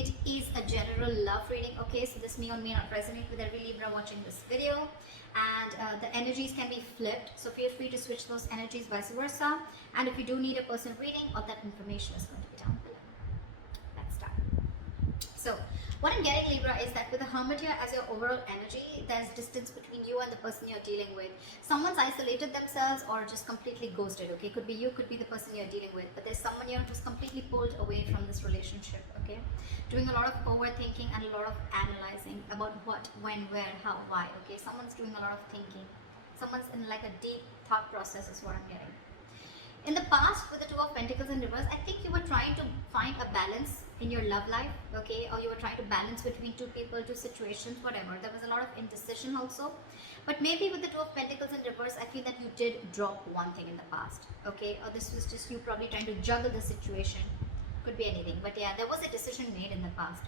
It is a general love reading, okay? So this may or may not resonate with every Libra watching this video. And the energies can be flipped. So feel free to switch those energies, vice versa. And if you do need a personal reading, all that information is going to be down below. Let's start. So what I'm getting, Libra, is that with the Hermit here as your overall energy, there's distance between you and the person you're dealing with. Someone's isolated themselves or just completely ghosted, okay? Could be you, could be the person you're dealing with. But there's someone here who's completely pulled away from this relationship, okay? Doing a lot of overthinking and a lot of analyzing about what, when, where, how, why, okay? Someone's doing a lot of thinking. Someone's in like a deep thought process is what I'm getting. In the past, with the Two of Pentacles in reverse, I think you were trying to find a balance in your love life, okay? Or you were trying to balance between two people, two situations, whatever. There was a lot of indecision also. But maybe with the Two of Pentacles in reverse, I feel that you did drop one thing in the past, okay? Or this was just you probably trying to juggle the situation. Could be anything. But yeah, there was a decision made in the past.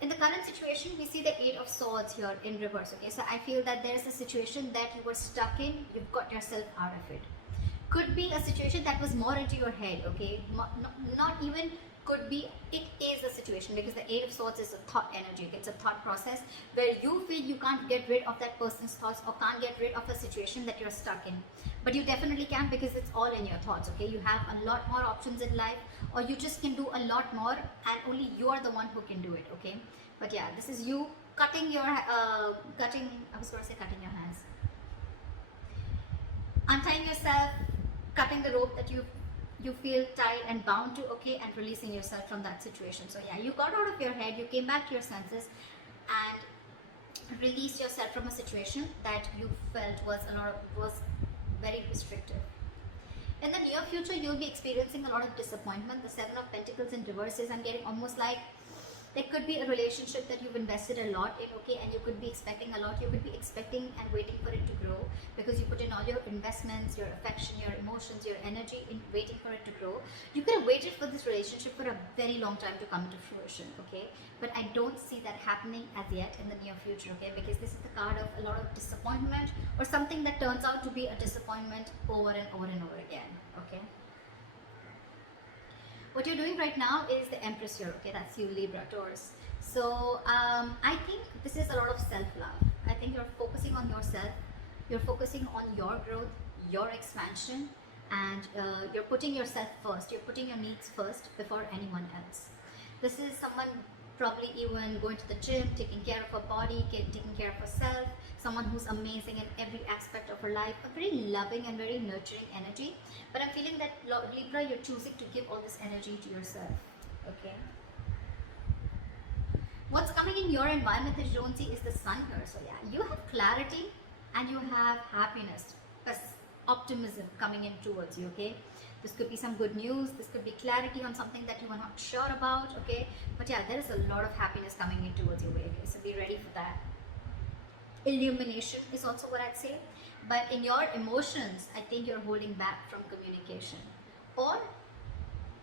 In the current situation, we see the Eight of Swords here in reverse, okay? So I feel that there is a situation that you were stuck in. You've got yourself out of it. Could be a situation that was more into your head, okay? Not even could be, it is a situation, because the Eight of Swords is a thought energy. It's a thought process where you feel you can't get rid of that person's thoughts or can't get rid of a situation that you're stuck in. But you definitely can, because it's all in your thoughts, okay? You have a lot more options in life, or you just can do a lot more, and only you are the one who can do it, okay? But yeah, this is you cutting your, I was going to say cutting your hands. Untying yourself, cutting the rope that you feel tied and bound to, okay, and releasing yourself from that situation. So yeah, you got out of your head, you came back to your senses and released yourself from a situation that you felt was very restrictive. In the near future, you'll be experiencing a lot of disappointment. The Seven of Pentacles in reverse is, I'm getting almost like there could be a relationship that you've invested a lot in, okay, and you could be expecting a lot. You could be expecting and waiting for it to grow, because you put in all your investments, your affection, your emotions, your energy in waiting for it to grow. You could have waited for this relationship for a very long time to come to fruition, okay? But I don't see that happening as yet in the near future, okay? Because this is the card of a lot of disappointment, or something that turns out to be a disappointment over and over and over again, okay? What you're doing right now is the Empress here, okay? That's you, Libra, Taurus. So I think this is a lot of self-love. I think you're focusing on yourself. You're focusing on your growth, your expansion, and you're putting yourself first. You're putting your needs first before anyone else. This is someone probably even going to the gym, taking care of her body, taking care of herself, someone who's amazing in every aspect of her life, a very loving and very nurturing energy. But I'm feeling that, Libra, you're choosing to give all this energy to yourself, okay? What's coming in your environment that you don't see is the Sun here. So yeah, you have clarity and you have happiness, optimism coming in towards you, okay? This could be some good news. This could be clarity on something that you are not sure about, okay? But yeah, there is a lot of happiness coming in towards your way, okay? So be ready for that. Illumination is also what I'd say. But in your emotions, I think you're holding back from communication. Or,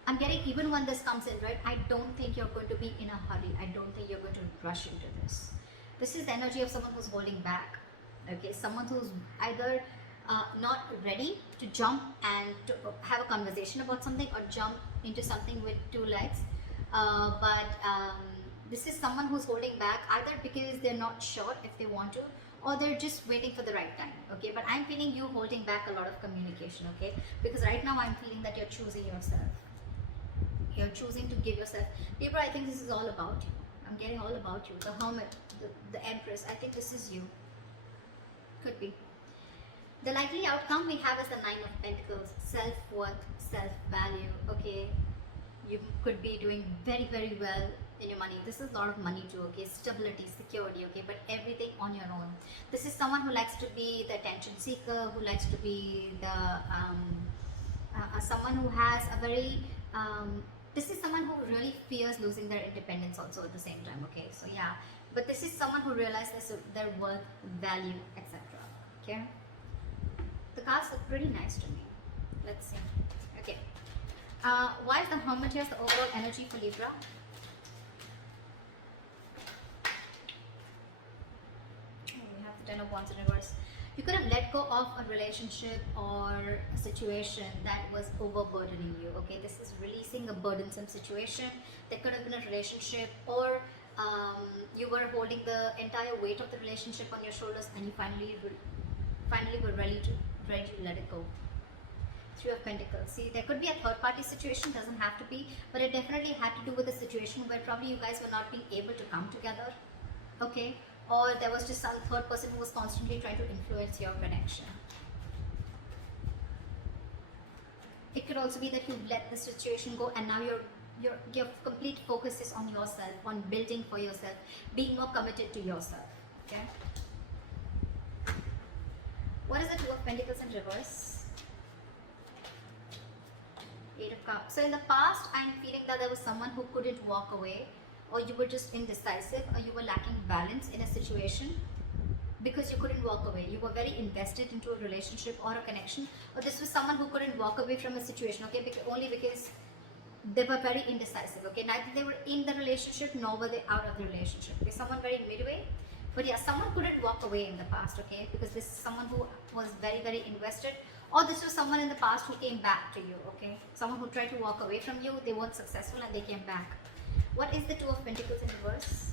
I'm getting, even when this comes in, right, I don't think you're going to be in a hurry. I don't think you're going to rush into this. This is the energy of someone who's holding back, okay? Someone who's either not ready to jump and to have a conversation about something, or jump into something with two legs. This is someone who's holding back, either because they're not sure if they want to, or they're just waiting for the right time, okay? But I'm feeling you holding back a lot of communication, okay? Because right now I'm feeling that you're choosing yourself. You're choosing to give yourself. Libra, I think this is all about you. I'm getting all about you. The Hermit, the Empress, I think this is you. Could be. The likely outcome we have is the Nine of Pentacles, self-worth, self-value, okay? You could be doing very, very well in your money. This is a lot of money too, okay? Stability, security, okay? But everything on your own. This is someone who likes to be the attention seeker, who likes to be the, someone who has a very, this is someone who really fears losing their independence also at the same time, okay? So yeah, but this is someone who realizes their worth, value, etc. Okay? The cards look pretty nice to me. Let's see. Okay. Why is the Hermit here the overall energy for Libra? Oh, we have the Ten of Wands in reverse. You could have let go of a relationship or a situation that was overburdening you. Okay, this is releasing a burdensome situation. That could have been a relationship, or you were holding the entire weight of the relationship on your shoulders, and you finally were ready to let it go. Three of Pentacles. See, there could be a third party situation, doesn't have to be, but it definitely had to do with a situation where probably you guys were not being able to come together. Okay, or there was just some third person who was constantly trying to influence your connection. It could also be that you let the situation go, and now your complete focus is on yourself, on building for yourself, being more committed to yourself. Okay. What is the Two of Pentacles in reverse? Eight of Cups. So in the past, I'm feeling that there was someone who couldn't walk away, or you were just indecisive, or you were lacking balance in a situation because you couldn't walk away. You were very invested into a relationship or a connection, or this was someone who couldn't walk away from a situation, okay, only because they were very indecisive, okay. Neither they were in the relationship nor were they out of the relationship. Okay, someone very midway. But yeah, someone couldn't walk away in the past, okay, because this is someone who was very invested, or this was someone in the past who came back to you, okay. Someone who tried to walk away from you, they weren't successful and they came back. What is the Two of Pentacles in reverse?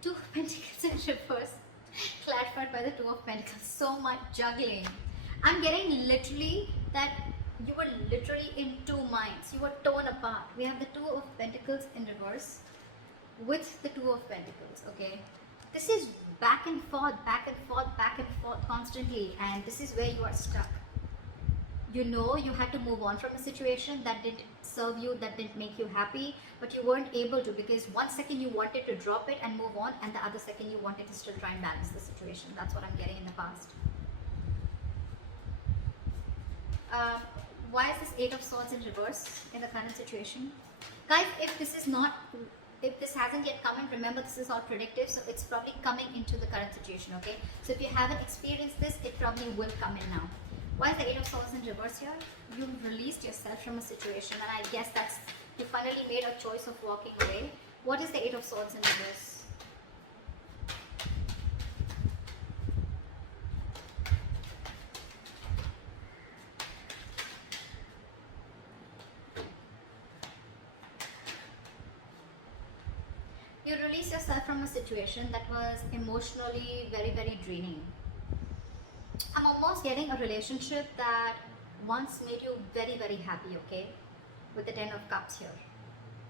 Two of Pentacles in reverse. Clarified by the Two of Pentacles. So much juggling. I'm getting literally that you were literally in two minds. You were torn apart. We have the Two of Pentacles in reverse with the Two of Pentacles, okay. This is back and forth constantly, and this is where you are stuck. You know you had to move on from a situation that didn't serve you, that didn't make you happy, but you weren't able to, because one second you wanted to drop it and move on, and the other second you wanted to still try and balance the situation. That's what I'm getting in the past. Why is this Eight of Swords in reverse in the current situation? Guys, if this hasn't yet come in, remember this is all predictive, so it's probably coming into the current situation, okay? So if you haven't experienced this, it probably will come in now. Why is the Eight of Swords in reverse here? You released yourself from a situation, and I guess that's, you finally made a choice of walking away. What is the Eight of Swords in reverse? You release yourself from a situation that was emotionally very draining. I'm almost getting a relationship that once made you very happy, okay, with the Ten of Cups here,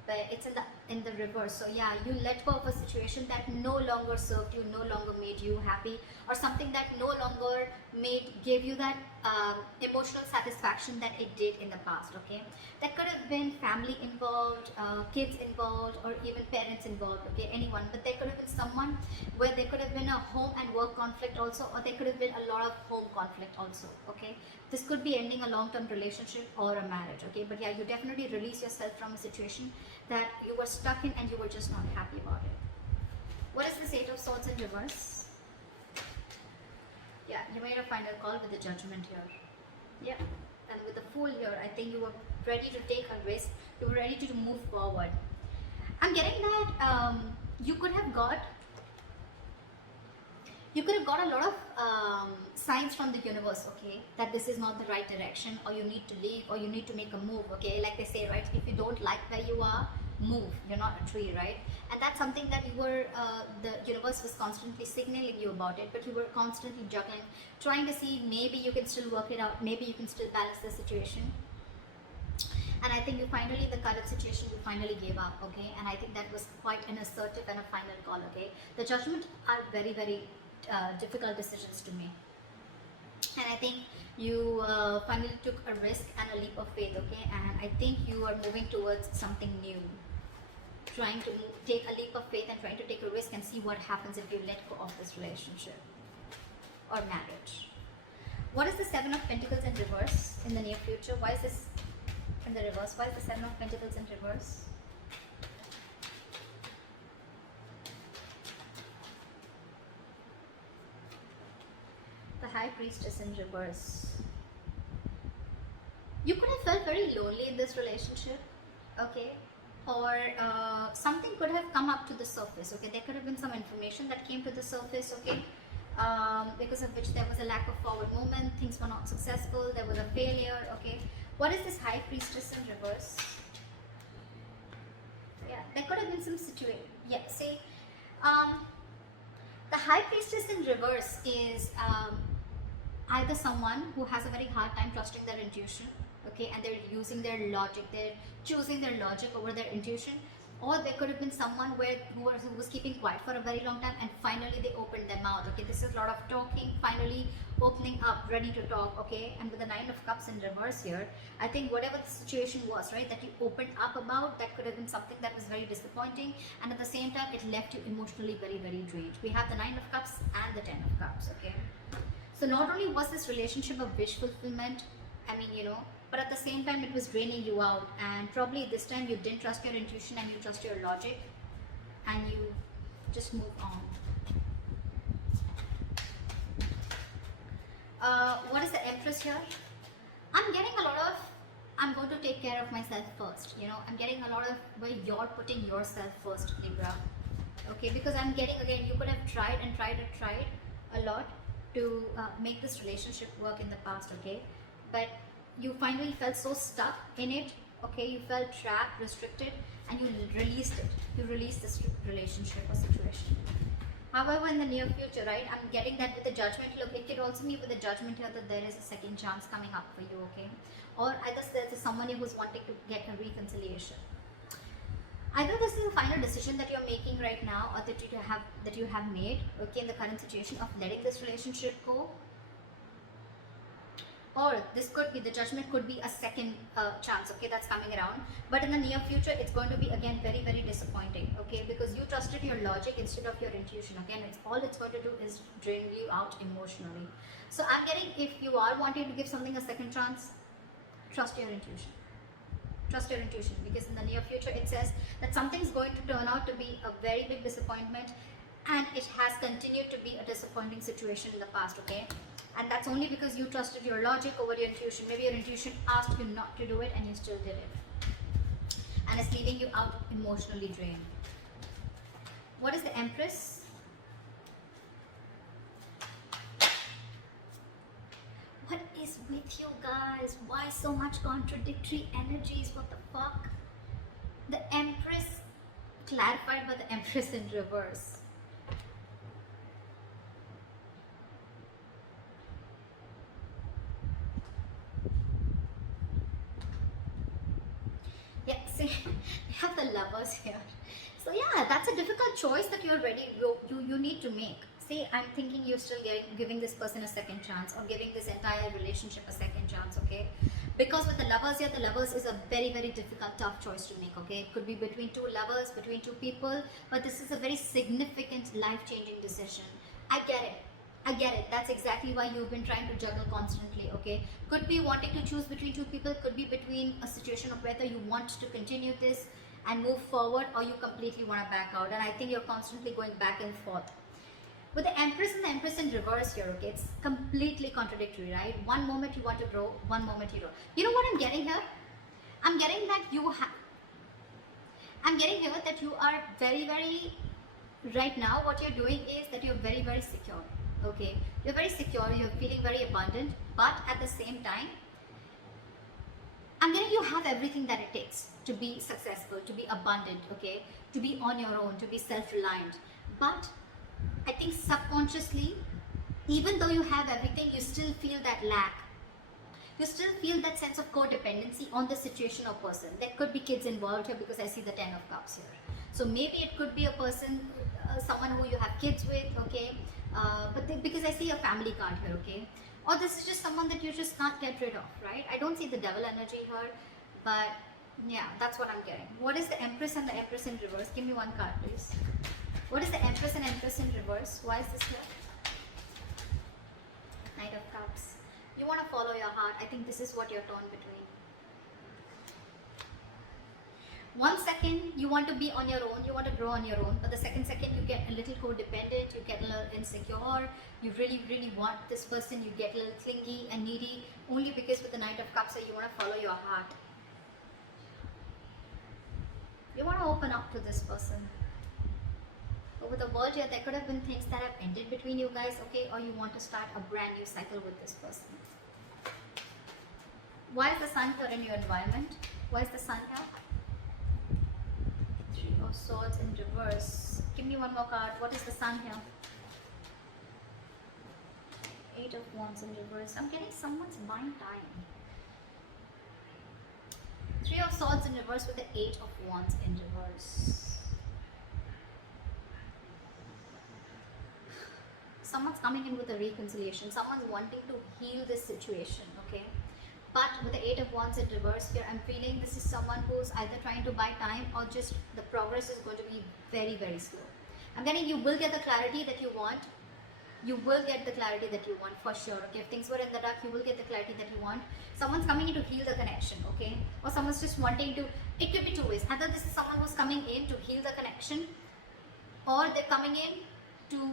but it's in the reverse. So yeah, you let go of a situation that no longer served you, no longer made you happy, or something that no longer gave you that emotional satisfaction that it did in the past, okay. That could have been family involved, kids involved, or even parents involved, okay, anyone. But there could have been someone where there could have been a home and work conflict also, or there could have been a lot of home conflict also, okay. This could be ending a long-term relationship or a marriage, okay. But yeah, you definitely release yourself from a situation that you were stuck in and you were just not happy about it. What is this Eight of Swords in reverse? Yeah, you made a final call with the Judgment here. Yeah, and with the Fool here, I think you were ready to take a risk. You were ready to move forward. I'm getting that you could have got a lot of signs from the universe, okay, that this is not the right direction, or you need to leave, or you need to make a move, okay. Like they say, right, if you don't like where you are, move. You're not a tree, right? And that's something that you were, the universe was constantly signaling you about it, but you were constantly juggling, trying to see maybe you can still work it out, maybe you can still balance the situation. And I think you finally, the current situation, you finally gave up, okay. And I think that was quite an assertive and a final call, okay. The Judgment are very difficult decisions to make, and I think you finally took a risk and a leap of faith, okay. And I think you are moving towards something new, trying to take a leap of faith and trying to take a risk and see what happens if you let go of this relationship or marriage. What is the Seven of Pentacles in reverse in the near future? Why is this in the reverse? Why is the Seven of Pentacles in reverse? The High Priestess in reverse. You could have felt very lonely in this relationship, okay. or something could have come up to the surface. Okay, there could have been some information that came to the surface. Okay, because of which there was a lack of forward movement, things were not successful, there was a failure. Okay, what is this High Priestess in reverse? Yeah, there could have been some situation. Yeah, see, the High Priestess in reverse is either someone who has a very hard time trusting their intuition, okay, and they're using their logic, they're choosing their logic over their intuition, or there could have been someone who was keeping quiet for a very long time and finally they opened their mouth. Okay, this is a lot of talking, finally opening up, ready to talk. Okay, and with the Nine of Cups in reverse here, I think whatever the situation was, right, that you opened up about, that could have been something that was very disappointing, and at the same time it left you emotionally very, very drained. We have the Nine of Cups and the Ten of Cups. Okay, so not only was this relationship a wish fulfillment, I mean, but at the same time it was draining you out, and probably this time you didn't trust your intuition and you trust your logic and you just moved on. What is the Empress here? I'm getting a lot of, I'm going to take care of myself first. I'm getting a lot of where you're putting yourself first, Libra. Okay, because I'm getting, again, you could have tried and tried and tried a lot to make this relationship work in the past. Okay, but you finally felt so stuck in it. Okay, you felt trapped, restricted, and you released it. You released this relationship or situation. However, in the near future, right, I'm getting that with the Judgment. Look, it could also mean with the Judgment here that there is a second chance coming up for you. Okay, or either there's someone who's wanting to get a reconciliation. Either this is a final decision that you're making right now, or that you have made, okay, in the current situation of letting this relationship go, or this could be, the Judgment could be a second chance, okay, that's coming around. But in the near future, it's going to be again very, very disappointing, okay, because you trusted your logic instead of your intuition. Again, it's going to do is drain you out emotionally. So I'm getting, if you are wanting to give something a second chance, trust your intuition. Trust your intuition, because in the near future it says that something's going to turn out to be a very big disappointment, and it has continued to be a disappointing situation in the past. Okay, and that's only because you trusted your logic over your intuition. Maybe your intuition asked you not to do it and you still did it, and it's leaving you out emotionally drained. What is the Empress? What is with you guys? Why so much contradictory energies? What the fuck? The Empress clarified by the Empress in reverse. Yeah, see, you have the Lovers here. So yeah, that's a difficult choice that you're ready, you need to make. See, I'm thinking you're still giving this person a second chance, or giving this entire relationship a second chance, okay? Because with the Lovers here, the Lovers is a very, very difficult, tough choice to make, okay? It could be between two lovers, between two people, but this is a very significant, life-changing decision. I get it. I get it. That's exactly why you've been trying to juggle constantly, okay? Could be wanting to choose between two people, could be between a situation of whether you want to continue this and move forward, or you completely want to back out. And I think you're constantly going back and forth. With the Empress and the Empress in reverse here, okay, it's completely contradictory, right? One moment you want to grow, one moment you don't. You know what I'm getting here? I'm getting that I'm getting here that you are very, very, right now what you're doing is that you're very, very secure, okay? You're very secure, you're feeling very abundant, but at the same time, I'm getting you have everything that it takes to be successful, to be abundant, okay? To be on your own, to be self-reliant. But I think subconsciously, even though you have everything, you still feel that lack. You still feel that sense of codependency on the situation or person. There could be kids involved here, because I see the Ten of Cups here. So maybe it could be a person, someone who you have kids with, okay? Because I see a family card here, okay? Or this is just someone that you just can't get rid of, right? I don't see the Devil energy here, but yeah, that's what I'm getting. What is the Empress and the Empress in reverse? Give me one card, please. What is the Empress and Empress in reverse? Why is this here? Knight of Cups. You want to follow your heart. I think this is what you're torn between. 1 second, you want to be on your own, you want to grow on your own, but the second you get a little codependent, you get a little insecure, you really, really want this person, you get a little clingy and needy, only because with the Knight of Cups, you want to follow your heart. You want to open up to this person. But with the world here, there could have been things that have ended between you guys, okay? Or you want to start a brand new cycle with this person. Why is the sun here in your environment? Why is the sun here? Three of Swords in reverse. Give me one more card. What is the sun here? Eight of Wands in reverse. I'm getting someone's buying time. Three of Swords in reverse with the Eight of Wands in reverse. Someone's coming in with a reconciliation. Someone's wanting to heal this situation, okay? But with the Eight of Wands in reverse here, I'm feeling this is someone who's either trying to buy time or just the progress is going to be very, very slow. I'm getting you will get the clarity that you want. You will get the clarity that you want for sure. Okay, if things were in the dark, you will get the clarity that you want. Someone's coming in to heal the connection, okay? Or someone's just wanting to, it could be two ways. Either this is someone who's coming in to heal the connection, or they're coming in to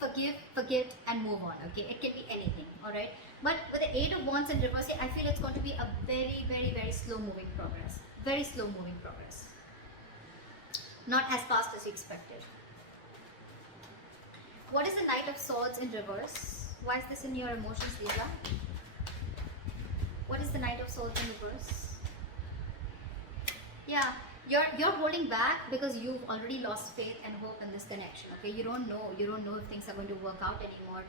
forgive, forget, and move on, okay? It can be anything, alright? But with the Eight of Wands in reverse, I feel it's going to be a very, very, very slow moving progress. Very slow moving progress. Not as fast as you expected. What is the Knight of Swords in reverse? Why is this in your emotions, Libra? What is the Knight of Swords in reverse? Yeah, you're holding back because you've already lost faith and hope in this connection, okay? You don't know if things are going to work out anymore.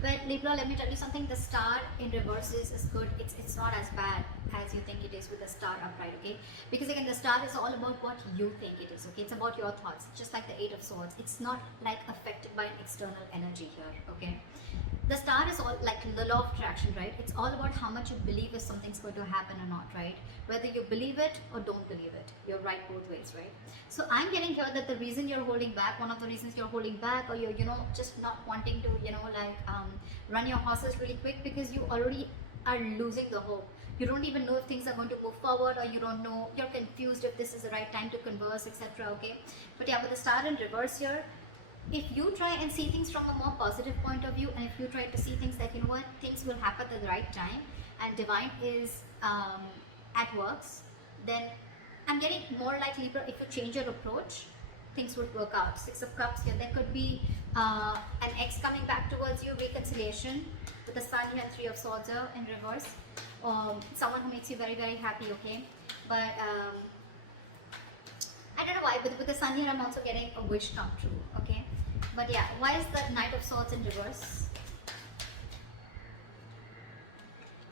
But Libra, let me tell you something. The star in reverse is good. It's not as bad as you think it is with the star upright, okay? Because again, the star is all about what you think it is, okay? It's about your thoughts, just like the Eight of Swords. It's not like affected by an external energy here, okay? The star is all like the law of attraction, right? It's all about how much you believe if something's going to happen or not, right? Whether you believe it or don't believe it, you're right both ways, right? So I'm getting here that the reason you're holding back, one of the reasons you're holding back, or you're, just not wanting to, run your horses really quick, because you already are losing the hope. You don't even know if things are going to move forward, or you don't know, you're confused if this is the right time to converse, etc. Okay, but yeah, with the star in reverse here, if you try and see things from a more positive point of view, and if you try to see things like, things will happen at the right time and divine is at works, then I'm getting more like Libra, if you change your approach, things would work out. Six of Cups here, there could be an ex coming back towards you, reconciliation with the Sun here, Three of Swords here in reverse, someone who makes you very, very happy, okay? But I don't know why, but with the Sun here, I'm also getting a wish come true, okay? But yeah, why is the Knight of Swords in reverse?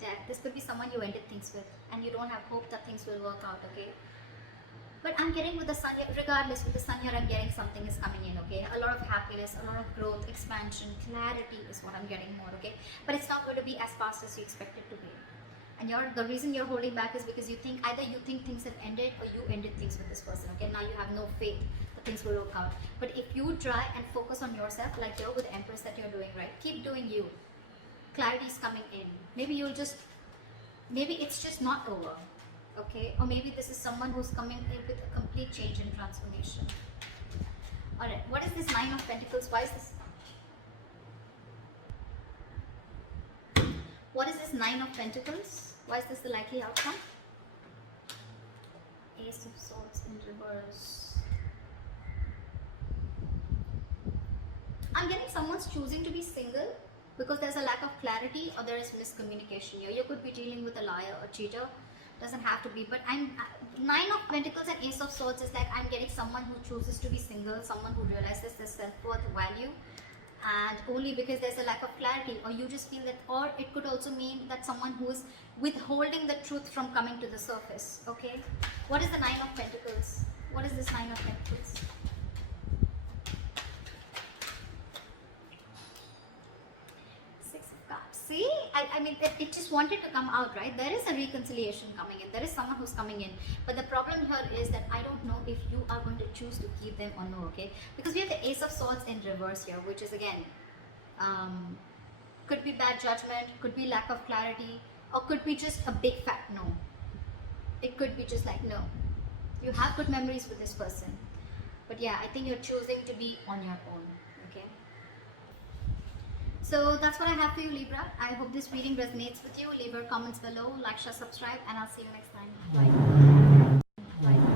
Death. This could be someone you ended things with, and you don't have hope that things will work out, okay? But I'm getting with the Sun here, regardless, with the Sun here, I'm getting something is coming in, okay? A lot of happiness, a lot of growth, expansion, clarity is what I'm getting more, okay? But it's not going to be as fast as you expect it to be. And the reason you're holding back is because either you think things have ended, or you ended things with this person, okay? Now you have no faith that things will work out. But if you try and focus on yourself, like you're with Empress that you're doing, right? Keep doing you. Clarity is coming in. Maybe it's just not over, okay? Or maybe this is someone who's coming in with a complete change and transformation. Alright, what is this Nine of Pentacles? Why is this? What is this Nine of Pentacles? Why is this the likely outcome? Ace of Swords in reverse. I'm getting someone's choosing to be single because there's a lack of clarity, or there is miscommunication here. You could be dealing with a liar or cheater. Doesn't have to be, but Nine of Pentacles and Ace of Swords is like I'm getting someone who chooses to be single, someone who realizes their self-worth, value, and only because there's a lack of clarity, or you just feel that, or it could also mean that someone who is withholding the truth from coming to the surface, okay? What is the Nine of Pentacles? What is this Nine of Pentacles? Six of Cups. See, I mean, it just wanted to come out, right? There is a reconciliation coming in. There is someone who's coming in. But the problem here is that I don't know if you are going to choose to keep them or no, okay? Because we have the Ace of Swords in reverse here, which is again, could be bad judgment, could be lack of clarity, or could be just a big fat no. It could be just like, no. You have good memories with this person. But yeah, I think you're choosing to be on your own, okay? So that's what I have for you, Libra. I hope this reading resonates with you. Leave your comments below, like, share, subscribe, and I'll see you next time. Bye. Bye.